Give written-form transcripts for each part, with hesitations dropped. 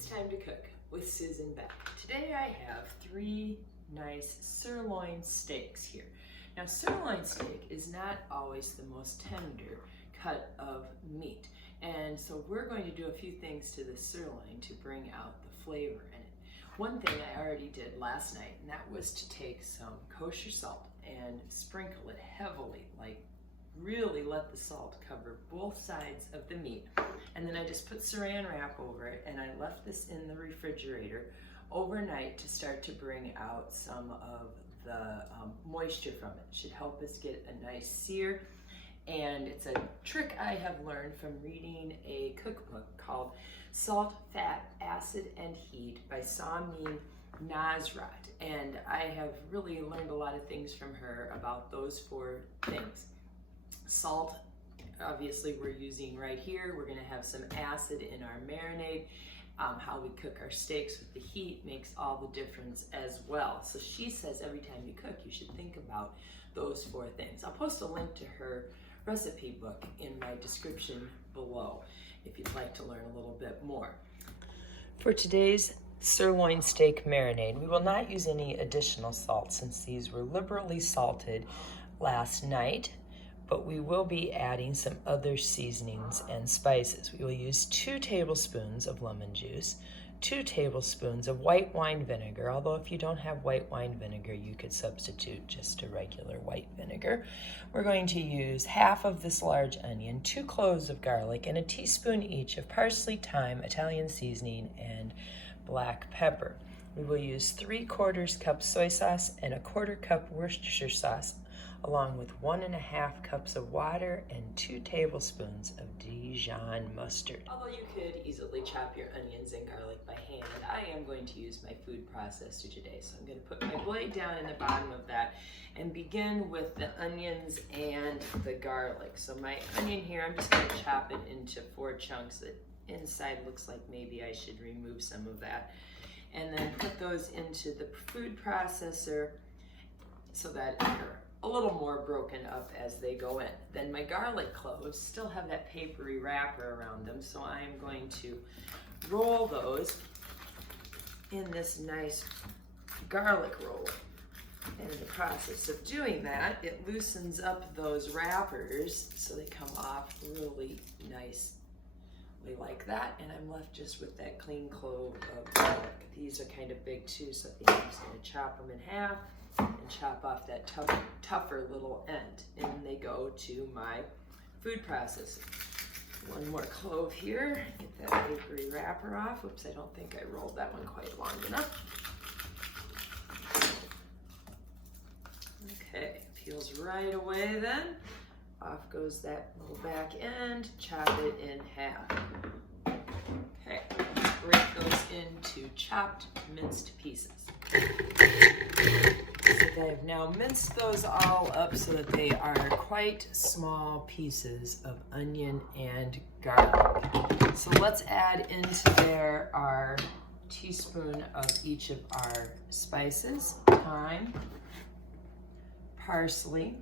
It's time to cook with Susan Beck. Today I have 3 nice sirloin steaks here. Now, sirloin steak is not always the most tender cut of meat, and so we're going to do a few things to the sirloin to bring out the flavor in it. One thing I already did last night, and that was to take some kosher salt and sprinkle it heavily, like really let the salt cover both sides of the meat. And then I just put saran wrap over it, and I left this in the refrigerator overnight to start to bring out some of the moisture from it. It should help us get a nice sear. And it's a trick I have learned from reading a cookbook called Salt, Fat, Acid, and Heat by Samin, Nosrat. And I have really learned a lot of things from her about those 4 things. Salt, obviously we're using right here. We're gonna have some acid in our marinade. How we cook our steaks with the heat makes all the difference as well. So she says every time you cook, you should think about those 4 things. I'll post a link to her recipe book in my description below if you'd like to learn a little bit more. For today's sirloin steak marinade, we will not use any additional salt since these were liberally salted last night, but we will be adding some other seasonings and spices. We will use 2 tablespoons of lemon juice, 2 tablespoons of white wine vinegar, although if you don't have white wine vinegar, you could substitute just a regular white vinegar. We're going to use half of this large onion, 2 cloves of garlic, and a teaspoon each of parsley, thyme, Italian seasoning, and black pepper. We will use 3/4 cup soy sauce and 1/4 cup Worcestershire sauce, along with 1½ cups of water and 2 tablespoons of Dijon mustard. Although you could easily chop your onions and garlic by hand, I am going to use my food processor today. So I'm going to put my blade down in the bottom of that and begin with the onions and the garlic. So my onion here, I'm just going to chop it into 4 chunks. The inside looks like maybe I should remove some of that. And then put those into the food processor so that they're a little more broken up as they go in. Then my garlic cloves still have that papery wrapper around them, so I am going to roll those in this nice garlic roll. And in the process of doing that, it loosens up those wrappers so they come off really nicely like that, and I'm left just with that clean clove of garlic. These are kind of big too, so I think I'm just going to chop them in half and chop off that tougher little end. And they go to my food processor. 1 more clove here. Get that papery wrapper off. Oops, I don't think I rolled that one quite long enough. Okay, peels right away then. Off goes that little back end. Chop it in half. Okay, break those into chopped, minced pieces. So I've now minced those all up so that they are quite small pieces of onion and garlic. So let's add into there our teaspoon of each of our spices: thyme, parsley,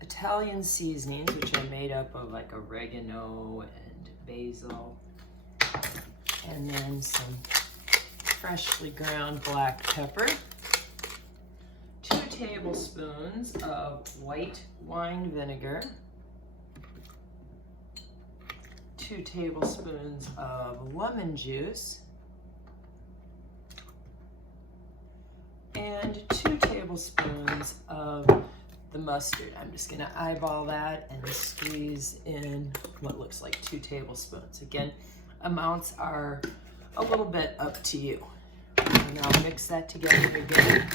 Italian seasonings, which are made up of like oregano and basil, and then some freshly ground black pepper, 2 tablespoons of white wine vinegar, 2 tablespoons of lemon juice, and 2 tablespoons of the mustard. I'm just going to eyeball that and squeeze in what looks like 2 tablespoons. Again, amounts are a little bit up to you. And I'll mix that together again.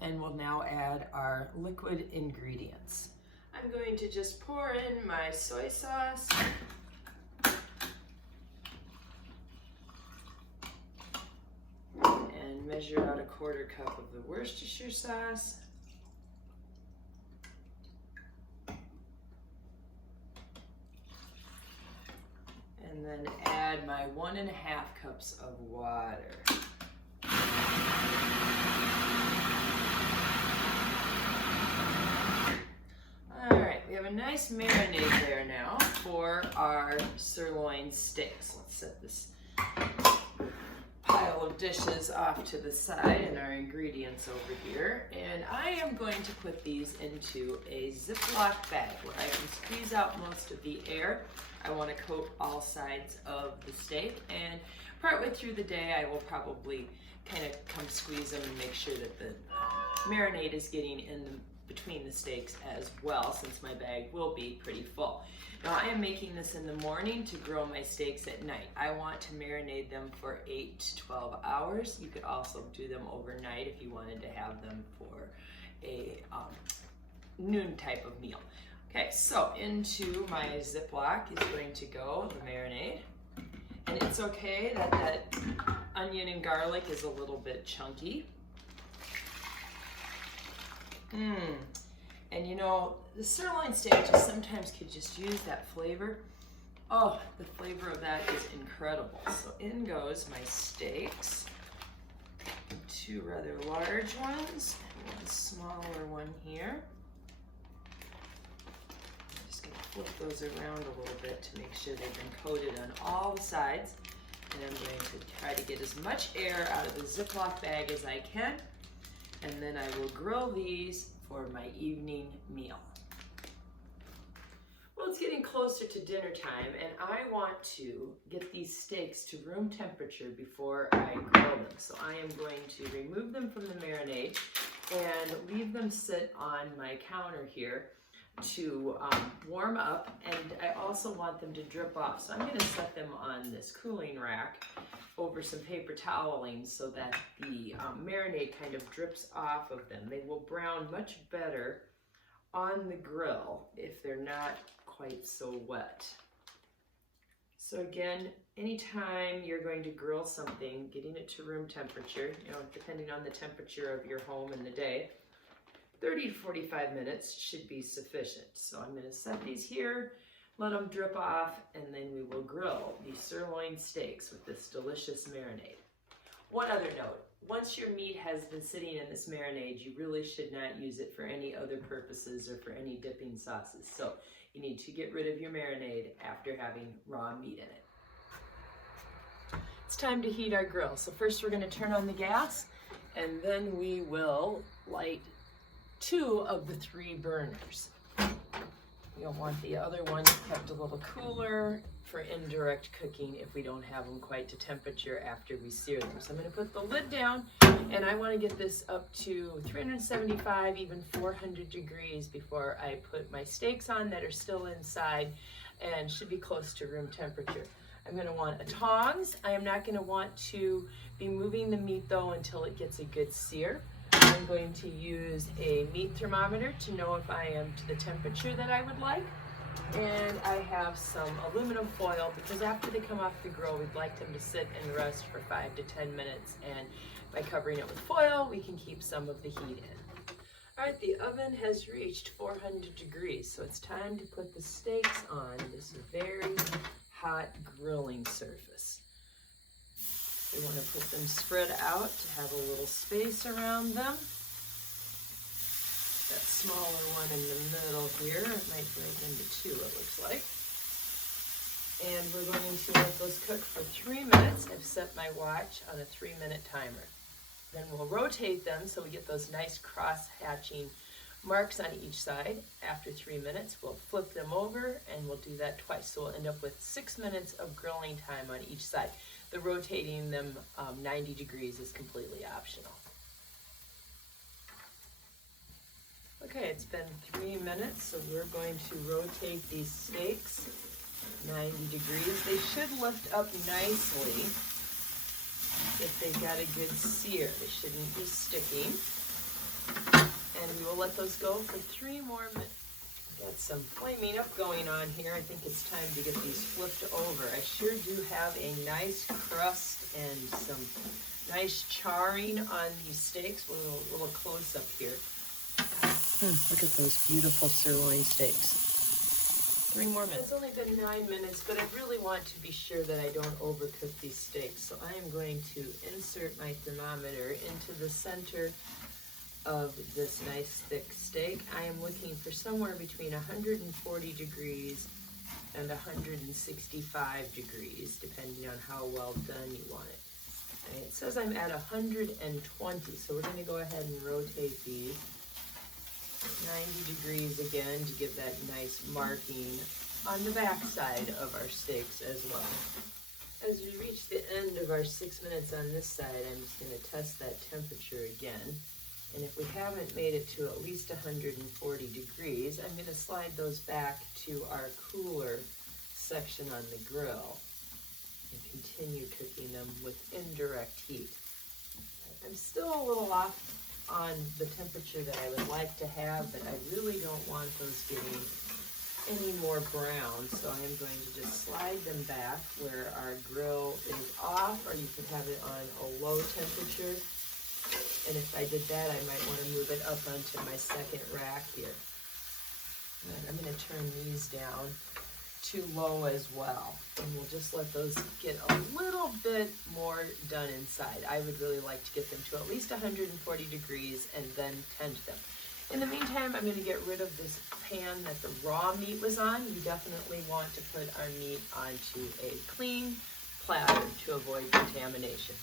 And we'll now add our liquid ingredients. I'm going to just pour in my soy sauce. And measure out 1/4 cup of the Worcestershire sauce. And then add my 1½ cups of water. All right, we have a nice marinade there now for our sirloin steaks. Let's set this pile of dishes off to the side and our ingredients over here. And I am going to put these into a Ziploc bag where I can squeeze out most of the air. I want to coat all sides of the steak, and partway through the day I will probably kind of come squeeze them and make sure that the marinade is getting in between the steaks as well, since my bag will be pretty full. Now I am making this in the morning to grill my steaks at night. I want to marinate them for 8 to 12 hours. You could also do them overnight if you wanted to have them for a noon type of meal. Okay, so into my Ziploc is going to go the marinade. And it's okay that that onion and garlic is a little bit chunky. And you know, the sirloin steak just sometimes could just use that flavor. Oh, the flavor of that is incredible. So in goes my steaks. 2 rather large ones and 1 smaller one here. I'm just gonna flip those around a little bit to make sure they've been coated on all the sides. And I'm going to try to get as much air out of the Ziploc bag as I can. And then I will grill these for my evening meal. Well, it's getting closer to dinner time, and I want to get these steaks to room temperature before I grill them. So I am going to remove them from the marinade and leave them sit on my counter here to warm up, and I also want them to drip off. So I'm going to set them on this cooling rack over some paper toweling so that the marinade kind of drips off of them. They will brown much better on the grill if they're not quite so wet. So again, anytime you're going to grill something, getting it to room temperature, you know, depending on the temperature of your home and the day, 30 to 45 minutes should be sufficient. So I'm going to set these here, let them drip off, and then we will grill these sirloin steaks with this delicious marinade. One other note, once your meat has been sitting in this marinade, you really should not use it for any other purposes or for any dipping sauces. So you need to get rid of your marinade after having raw meat in it. It's time to heat our grill. So first we're going to turn on the gas, and then we will light 2 of the 3 burners. You'll want the other ones kept a little cooler for indirect cooking if we don't have them quite to temperature after we sear them. So I'm going to put the lid down, and I want to get this up to 375, even 400 degrees before I put my steaks on that are still inside and should be close to room temperature. I'm going to want a tongs. I am not going to want to be moving the meat though until it gets a good sear. I'm going to use a meat thermometer to know if I am to the temperature that I would like. And I have some aluminum foil because after they come off the grill, we'd like them to sit and rest for 5 to 10 minutes. And by covering it with foil, we can keep some of the heat in. All right, the oven has reached 400 degrees, so it's time to put the steaks on this very hot grilling surface. We want to put them spread out to have a little space around them. That smaller one in the middle here, it might break into 2, it looks like. And we're going to let those cook for 3 minutes. I've set my watch on a 3-minute timer. Then we'll rotate them so we get those nice cross-hatching marks on each side. After 3 minutes, we'll flip them over, and we'll do that twice. So we'll end up with 6 minutes of grilling time on each side. The rotating them 90 degrees is completely optional. Okay, it's been 3 minutes, so we're going to rotate these steaks 90 degrees. They should lift up nicely if they've got a good sear. They shouldn't be sticking. And we will let those go for 3 more minutes. Got some flaming up going on here. I think it's time to get these flipped over. I sure do have a nice crust and some nice charring on these steaks. We'll do a little close up here. Look at those beautiful sirloin steaks. 3 more minutes. It's only been 9 minutes, but I really want to be sure that I don't overcook these steaks. So I am going to insert my thermometer into the center of this nice thick steak, I am looking for somewhere between 140 degrees and 165 degrees, depending on how well done you want it. And it says I'm at 120, so we're going to go ahead and rotate these 90 degrees again to give that nice marking on the back side of our steaks as well. As we reach the end of our 6 minutes on this side, I'm just going to test that temperature again. And if we haven't made it to at least 140 degrees, I'm going to slide those back to our cooler section on the grill and continue cooking them with indirect heat. I'm still a little off on the temperature that I would like to have, but I really don't want those getting any more brown, so I'm going to just slide them back where our grill is off, or you can have it on a low temperature. And if I did that, I might want to move it up onto my second rack here. And I'm going to turn these down to low as well. And we'll just let those get a little bit more done inside. I would really like to get them to at least 140 degrees and then tend them. In the meantime, I'm going to get rid of this pan that the raw meat was on. You definitely want to put our meat onto a clean platter to avoid contamination.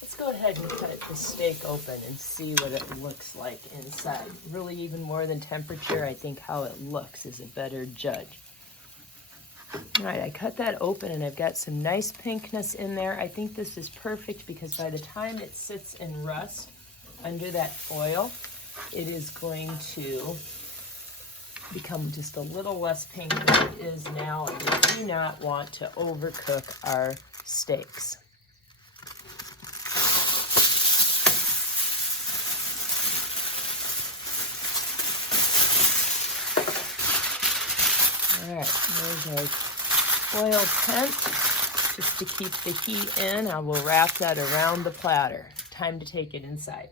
Let's go ahead and cut the steak open and see what it looks like inside. Really, even more than temperature, I think how it looks is a better judge. All right, I cut that open and I've got some nice pinkness in there. I think this is perfect because by the time it sits in rust under that foil, it is going to become just a little less pink than it is now, and we do not want to overcook our steaks. All right, there's our foil tent. Just to keep the heat in, I will wrap that around the platter. Time to take it inside.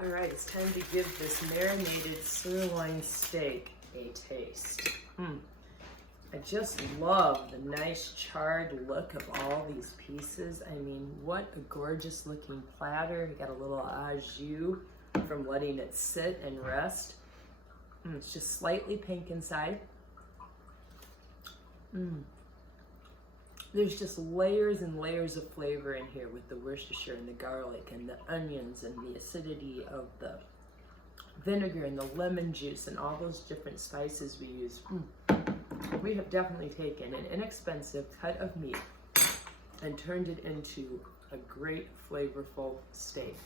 All right, it's time to give this marinated sirloin steak a taste. I just love the nice charred look of all these pieces. I mean, what a gorgeous looking platter. You got a little au jus from letting it sit and rest. It's just slightly pink inside. There's just layers and layers of flavor in here with the Worcestershire and the garlic and the onions and the acidity of the vinegar and the lemon juice and all those different spices we use. We have definitely taken an inexpensive cut of meat and turned it into a great flavorful steak.